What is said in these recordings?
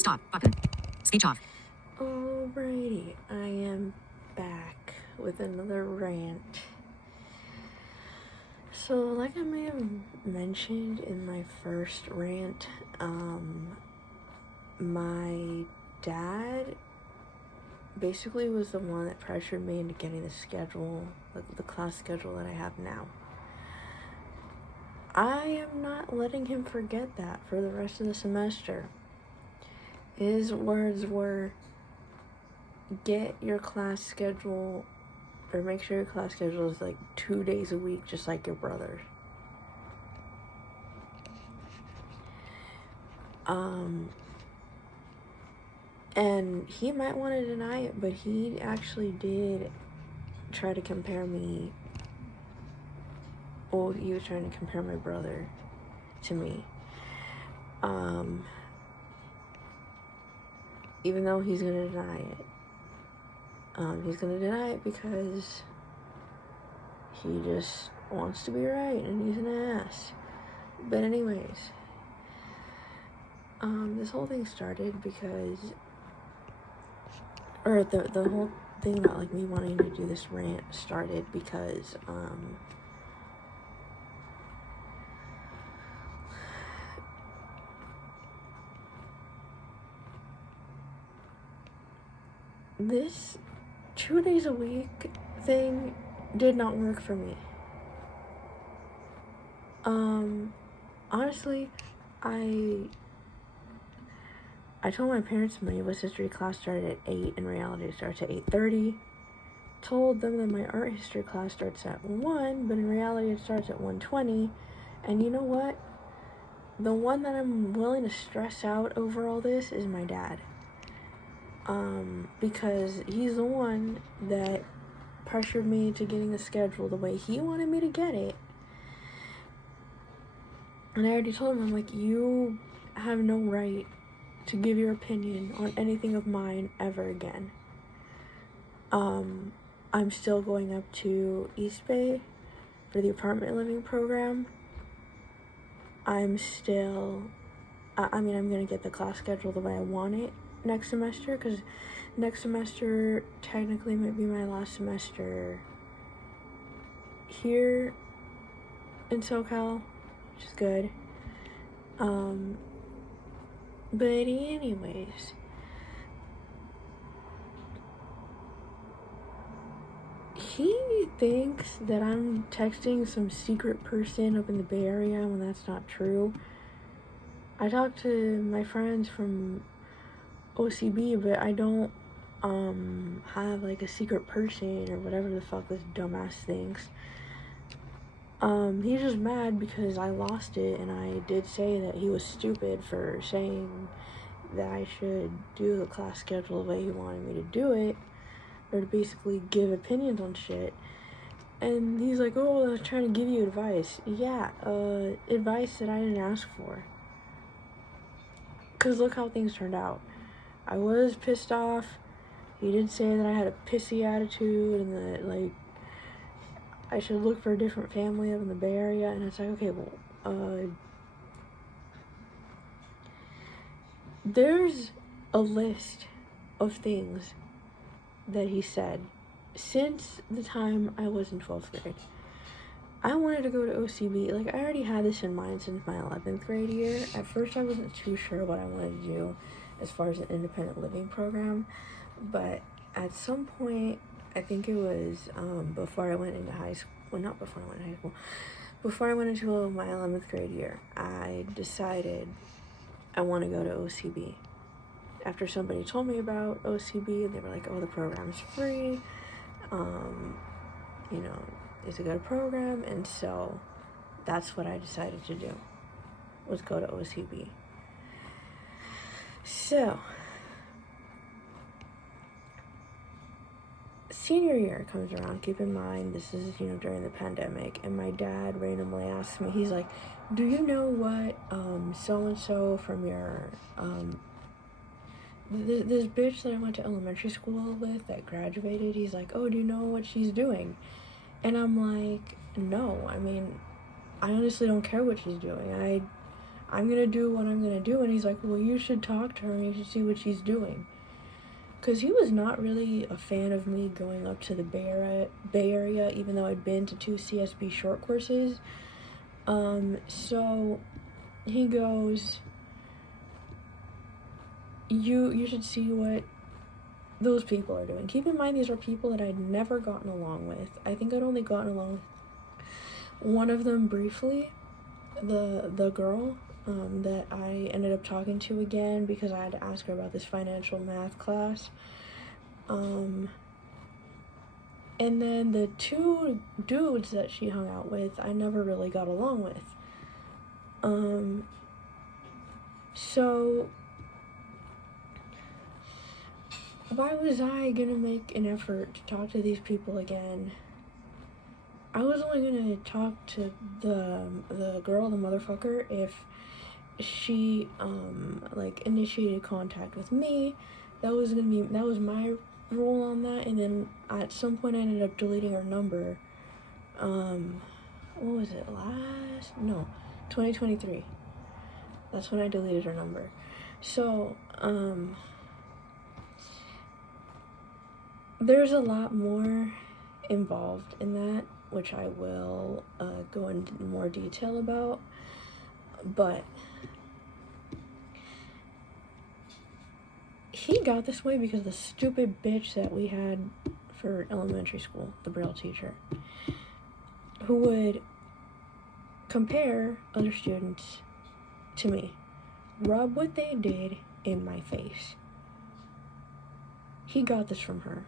Stop. Button. Speech off. Alrighty, I am back with another rant. So, like I may have mentioned in my first rant, my dad basically was the one that pressured me into getting the schedule, the class schedule that I have now. I am not letting him forget that for the rest of the semester. His words were, get your class schedule, or make sure your class schedule is like 2 days a week, just like your brother's. And he might want to deny it, but he actually did try to compare me. Well, he was trying to compare my brother to me. Even though he's gonna deny it. He's gonna deny it because he just wants to be right and he's an ass. But anyways, this whole thing started because, or the whole thing about like me wanting to do this rant started because, this 2 days a week thing did not work for me. Honestly, I told my parents my U.S. history class started at 8, in reality it starts at 8:30. Told them that my art history class starts at 1, but in reality it starts at 1:20. And you know what? The one that I'm willing to stress out over all this is my dad. Because he's the one that pressured me to getting the schedule the way he wanted me to get it. And I already told him, I'm like, you have no right to give your opinion on anything of mine ever again. I'm still going up to East Bay for the apartment living program. I'm gonna get the class schedule the way I want it next semester, because next semester technically might be my last semester here in SoCal, which is good. But anyways, he thinks that I'm texting some secret person up in the Bay Area when that's not true. I talked to my friends from OCB, but I don't have like a secret person or whatever the fuck this dumbass thinks. He's just mad because I lost it, and I did say that he was stupid for saying that I should do the class schedule the way he wanted me to do it, or to basically give opinions on shit. And he's like, oh, I was trying to give you advice. Yeah, advice that I didn't ask for. Because look how things turned out. I was pissed off. He did say that I had a pissy attitude and that, like, I should look for a different family up in the Bay Area. And it's like, okay, well, there's a list of things that he said since the time I was in 12th grade. I wanted to go to OCB. Like, I already had this in mind since my 11th grade year. At first, I wasn't too sure what I wanted to do as far as an independent living program. But at some point, I think it was before I went into high school. Well, not before I went into high school. Before I went into my 11th grade year, I decided I want to go to OCB. After somebody told me about OCB, and they were like, oh, the program's free. You know, it's a good program. And so that's what I decided to do, was go to OCB. So senior year comes around. Keep in mind, this is, you know, during the pandemic, and my dad randomly asks me, he's like, do you know what so-and-so from your this bitch that I went to elementary school with that graduated, he's like, oh, do you know what she's doing? And I'm like, no, I mean, I honestly don't care what she's doing. I'm gonna do what I'm gonna do. And he's like, well, you should talk to her and you should see what she's doing. Because he was not really a fan of me going up to the Bay Area, even though I'd been to 2 CSB short courses. So he goes, you should see what those people are doing. Keep in mind, these are people that I'd never gotten along with. I think I'd only gotten along with one of them briefly, the girl that I ended up talking to again because I had to ask her about this financial math class. And then the 2 dudes that she hung out with, I never really got along with. So why was I gonna make an effort to talk to these people again? I was only gonna talk to the girl, the motherfucker, if she like initiated contact with me. That was my rule on that. And then at some point I ended up deleting her number. What was it, 2023. That's when I deleted her number. So there's a lot more involved in that, which I will go into more detail about. But he got this way because the stupid bitch that we had for elementary school, the Braille teacher, who would compare other students to me, rub what they did in my face. He got this from her.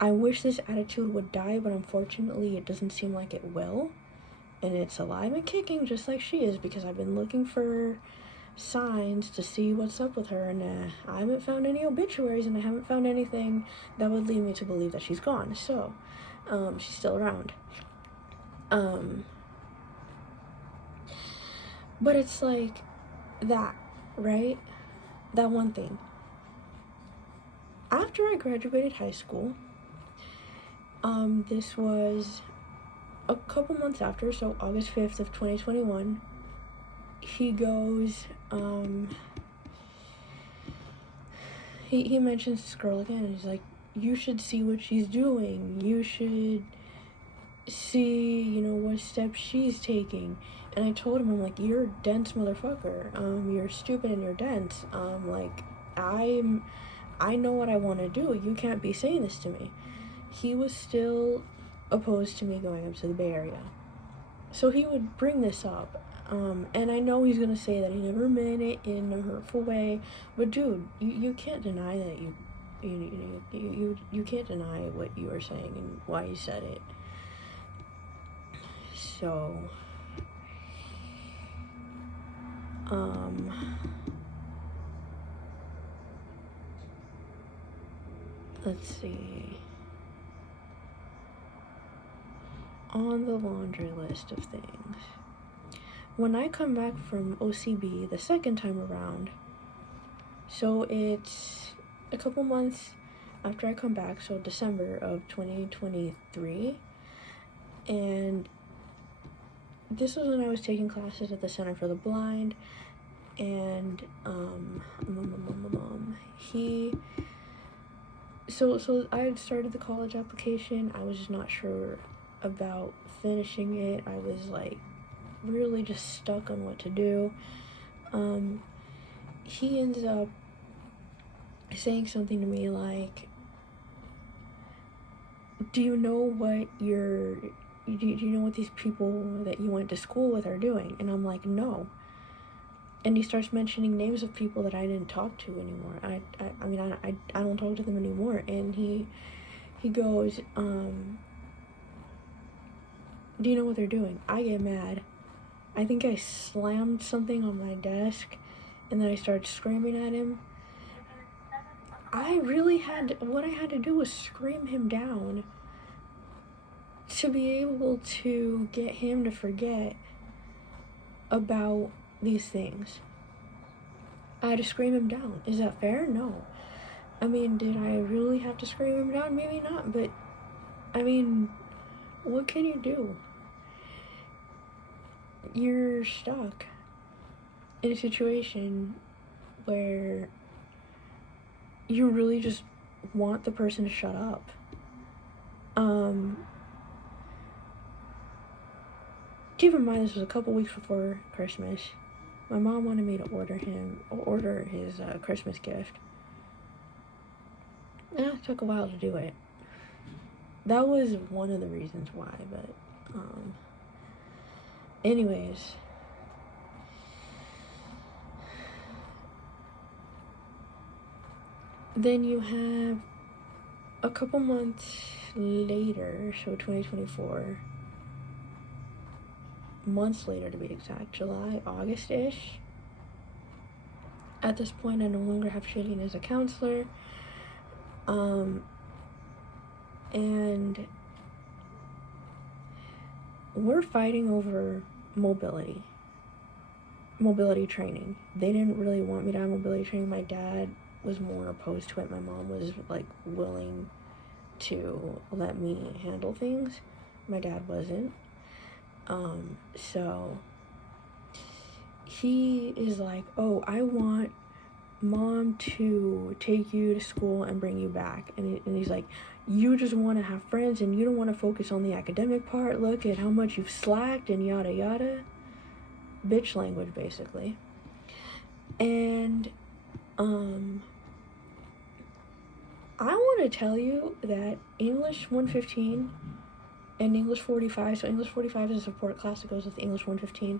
I wish this attitude would die, but unfortunately it doesn't seem like it will. And it's alive and kicking just like she is, because I've been looking for signs to see what's up with her, and I haven't found any obituaries, and I haven't found anything that would lead me to believe that she's gone. So, she's still around. But it's like that, right? That one thing. After I graduated high school, this was a couple months after, so August 5th of 2021, he goes, he mentions this girl again, and he's like, you should see what she's doing, you should see, what steps she's taking. And I told him, I'm like, you're a dense motherfucker, you're stupid and you're dense, like, I know what I want to do, you can't be saying this to me. He was still opposed to me going up to the Bay Area. So he would bring this up. And I know he's gonna say that he never meant it in a hurtful way, but dude, you can't deny that you can't deny what you were saying and why you said it. So, let's see. On the laundry list of things, when I come back from OCB the second time around, so it's a couple months after I come back, so December of 2023, and this was when I was taking classes at the Center for the Blind, and so I had started the college application. I was just not sure about finishing it. I was like really just stuck on what to do. He ends up saying something to me like, do you know what these people that you went to school with are doing? And I'm like, no. And he starts mentioning names of people that I didn't talk to anymore. I don't talk to them anymore. And he goes, do you know what they're doing? I get mad. I think I slammed something on my desk, and then I started screaming at him. What I had to do was scream him down to be able to get him to forget about these things. I had to scream him down. Is that fair? No. I mean, did I really have to scream him down? Maybe not, but I mean, what can you do? You're stuck. in a situation where you really just want the person to shut up. Keep in mind, this was a couple weeks before Christmas. My mom wanted me to order his Christmas gift. And it took a while to do it. That was one of the reasons why, but, anyways. Then you have a couple months later, so 2024, months later to be exact, July, August-ish. At this point, I no longer have Shillian as a counselor. And we're fighting over mobility training. They didn't really want me to have mobility training. My dad was more opposed to it. My mom was like willing to let me handle things. My dad wasn't. So he is like, oh, I want Mom to take you to school and bring you back. And he's like, you just want to have friends and you don't want to focus on the academic part. Look at how much you've slacked and yada yada. Bitch language, basically. And I want to tell you that English 115 and English 45, so English 45 is a support class that goes with English 115,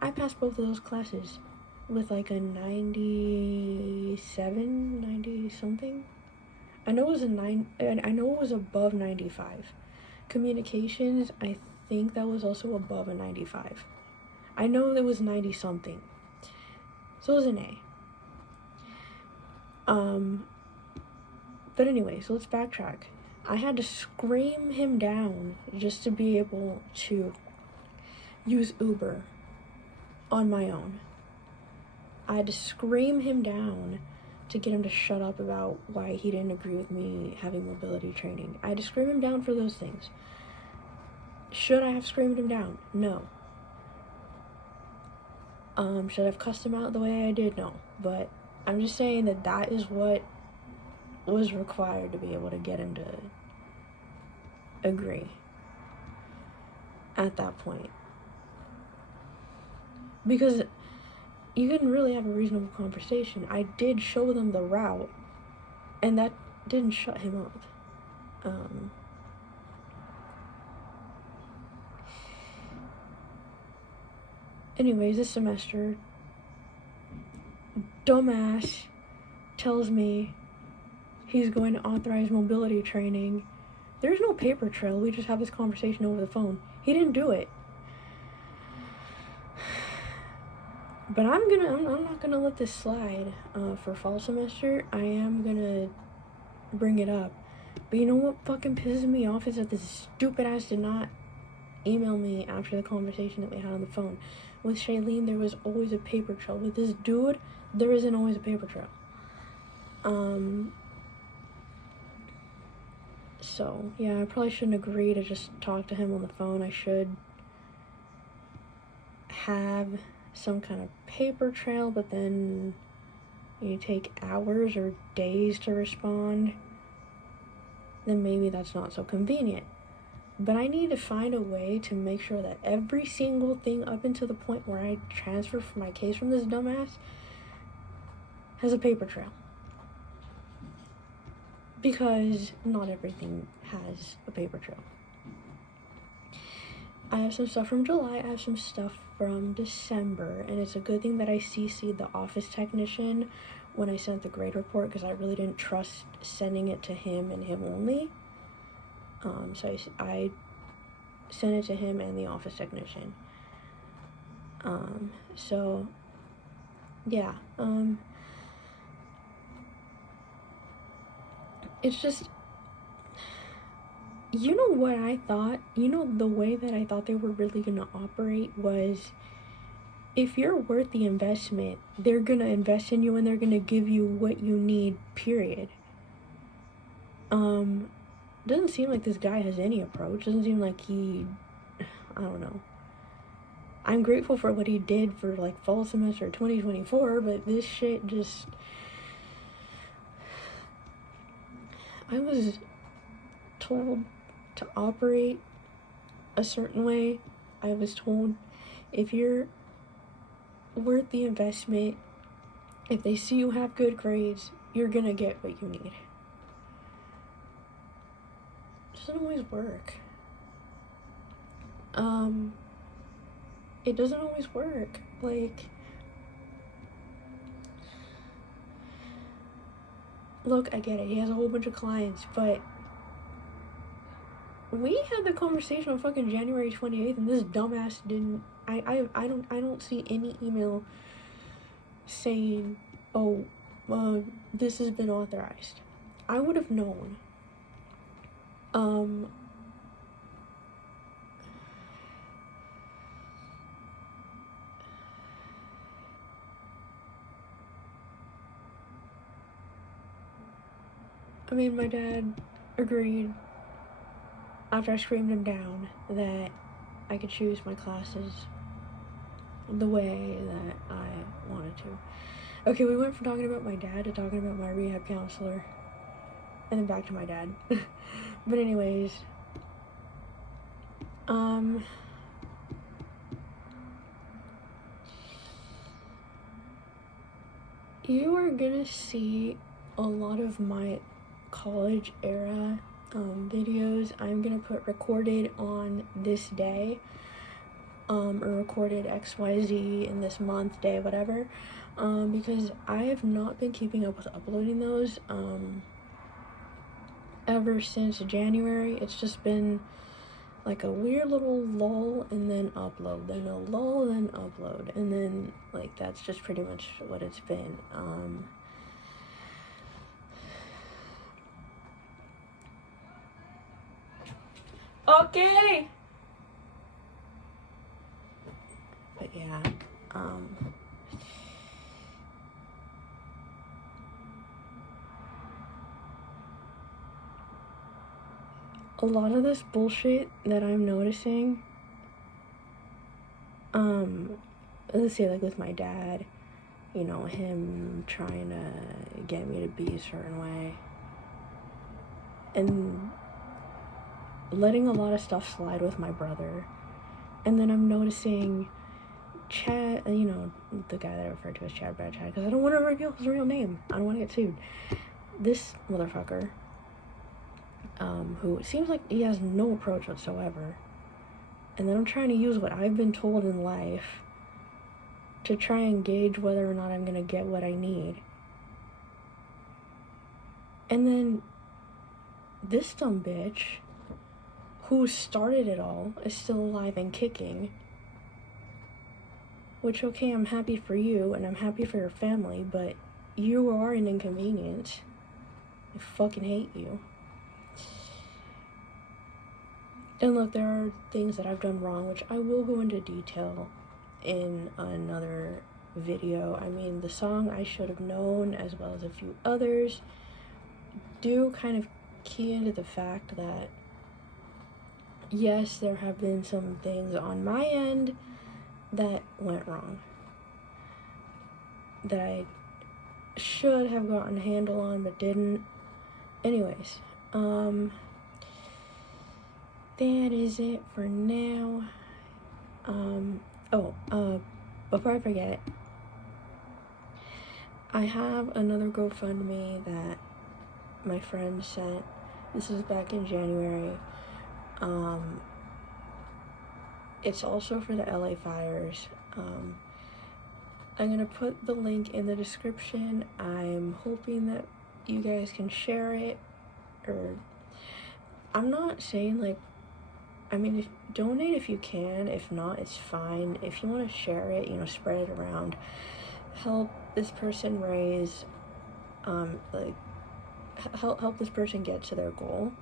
I passed both of those classes with like a 97, 90 something. I know it was above 95. Communications, I think that was also above a 95. I know it was 90 something. So it was an A. But anyway, so let's backtrack. I had to scream him down just to be able to use Uber on my own. I had to scream him down to get him to shut up about why he didn't agree with me having mobility training. I had to scream him down for those things. Should I have screamed him down? No. Should I have cussed him out the way I did? No. But I'm just saying that is what was required to be able to get him to agree at that point. Because you couldn't really have a reasonable conversation. I did show them the route, and that didn't shut him up. Anyways, this semester, dumbass tells me he's going to authorize mobility training. There's no paper trail. We just have this conversation over the phone. He didn't do it. But I'm not gonna let this slide for fall semester. I am gonna bring it up. But you know what fucking pisses me off is that this stupid ass did not email me after the conversation that we had on the phone. With Shailene, there was always a paper trail. With this dude, there isn't always a paper trail. So, yeah, I probably shouldn't agree to just talk to him on the phone. I should have some kind of paper trail, but then you take hours or days to respond. Then maybe that's not so convenient. But I need to find a way to make sure that every single thing up until the point where I transfer my case from this dumbass has a paper trail. Because not everything has a paper trail. I have some stuff from July, I have some stuff from December, and it's a good thing that I CC'd the office technician when I sent the grade report, because I really didn't trust sending it to him and him only. So I sent it to him and the office technician. So, yeah. It's just, you know what I thought? You know, the way that I thought they were really gonna operate was, if you're worth the investment, they're gonna invest in you and they're gonna give you what you need, period. Doesn't seem like this guy has any approach. Doesn't seem like he, I don't know. I'm grateful for what he did for like fall semester 2024, but this shit just, I was told to operate a certain way. I was told if you're worth the investment, if they see you have good grades, you're gonna get what you need. It doesn't always work. It doesn't always work. Like, look, I get it. He has a whole bunch of clients, but we had the conversation on fucking January 28th, and this dumbass didn't. I don't see any email saying, oh, this has been authorized. I would have known. I mean, my dad agreed after I screamed him down that I could choose my classes the way that I wanted to. Okay, we went from talking about my dad to talking about my rehab counselor, and then back to my dad. But anyways, you are gonna see a lot of my college era videos. I'm gonna put recorded on this day, or recorded XYZ in this month, day, whatever, because I have not been keeping up with uploading those ever since January. It's just been like a weird little lull and then upload, then a lull, then upload, and then like that's just pretty much what it's been. Okay. But yeah, a lot of this bullshit that I'm noticing, let's say like with my dad, you know, him trying to get me to be a certain way, and letting a lot of stuff slide with my brother. And then I'm noticing Chad, you know, the guy that I referred to as Chad, because I don't want to reveal his real name. I don't want to get sued. This motherfucker, who it seems like he has no approach whatsoever. And then I'm trying to use what I've been told in life to try and gauge whether or not I'm going to get what I need. And then this dumb bitch, who started it all, is still alive and kicking. Which, okay, I'm happy for you, and I'm happy for your family, but you are an inconvenience. I fucking hate you. And look, there are things that I've done wrong, which I will go into detail in another video. I mean, the song I Should Have Known, as well as a few others, do kind of key into the fact that, yes, there have been some things on my end that went wrong, that I should have gotten a handle on but didn't. Anyways, that is it for now. Before I forget, I have another GoFundMe that my friend sent. This is back in January. It's also for the LA fires. I'm gonna put the link in the description. I'm hoping that you guys can share it, or I'm not saying like, I mean, donate if you can. If not, it's fine. If you want to share it, you know, spread it around. Help this person raise, help this person get to their goal.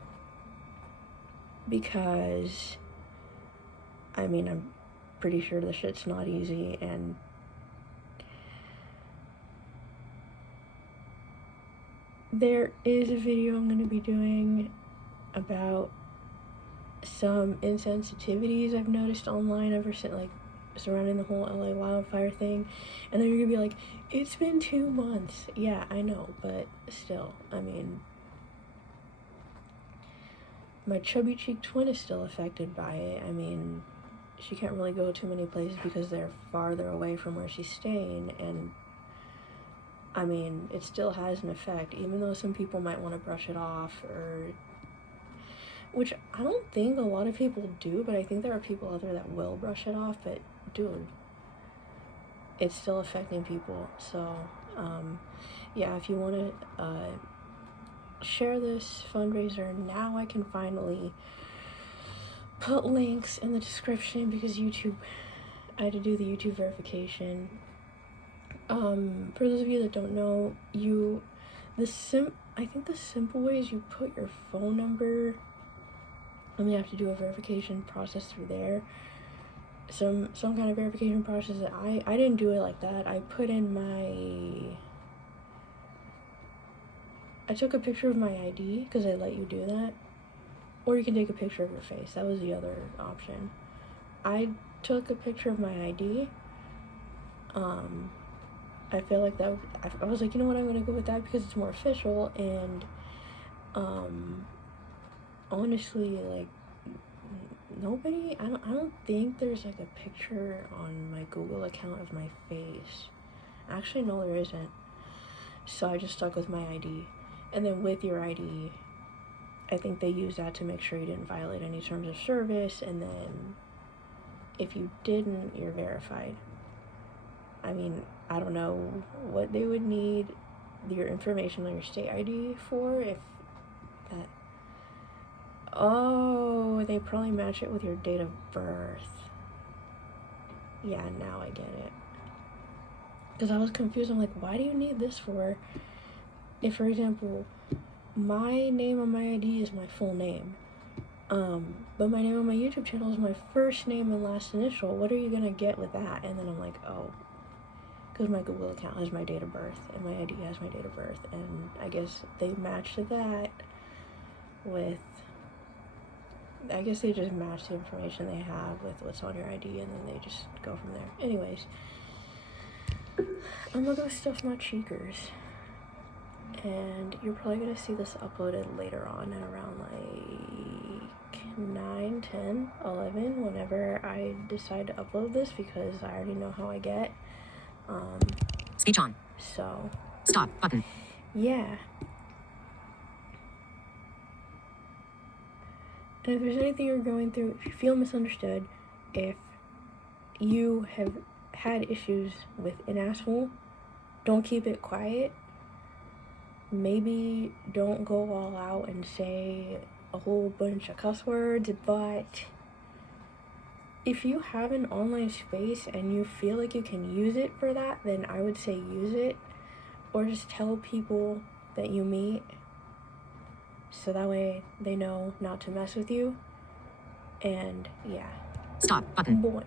Because, I mean, I'm pretty sure this shit's not easy, and there is a video I'm going to be doing about some insensitivities I've noticed online ever since, like, surrounding the whole LA wildfire thing, and then you're gonna be like, it's been 2 months. Yeah, I know, but still, I mean, my chubby cheek twin is still affected by it. I mean, she can't really go to many places because they're farther away from where she's staying, and I mean, it still has an effect, even though some people might want to brush it off, or which I don't think a lot of people do, but I think there are people out there that will brush it off. But dude, it's still affecting people. So yeah, if you want to share this fundraiser, now I can finally put links in the description, because YouTube, I had to do the YouTube verification. For those of you that don't know, I think the simple way is you put your phone number, and you have to do a verification process through there. Some kind of verification process. That I didn't do it like that. I put in I took a picture of my ID, because they let you do that. Or you can take a picture of your face. That was the other option. I took a picture of my ID. I feel like that, I was like, you know what, I'm gonna go with that because it's more official, and honestly, like, nobody, I don't think there's like a picture on my Google account of my face. Actually, no, there isn't. So I just stuck with my ID. And then with your ID, I think they use that to make sure you didn't violate any terms of service, and then if you didn't, you're verified. I mean, I don't know what they would need your information on your state ID for, if that... Oh, they probably match it with your date of birth. Yeah, now I get it. Because I was confused. I'm like, why do you need this for? If, for example, my name on my ID is my full name, but my name on my YouTube channel is my first name and last initial, what are you gonna get with that? And then I'm like, oh, because my Google account has my date of birth, and my ID has my date of birth, and I guess they matched that with, I guess they just match the information they have with what's on your ID, and then they just go from there. Anyways, I'm gonna go stuff my cheekers, and you're probably gonna see this uploaded later on at around like 9, 10, 11, whenever I decide to upload this, because I already know how I get. Speech on. So Stop button. yeah. And if there's anything you're going through, if you feel misunderstood, if you have had issues with an asshole, don't keep it quiet. Maybe don't go all out and say a whole bunch of cuss words, but if you have an online space and you feel like you can use it for that, then I would say use it, or just tell people that you meet, so that way they know not to mess with you. And yeah. Stop button. Boy.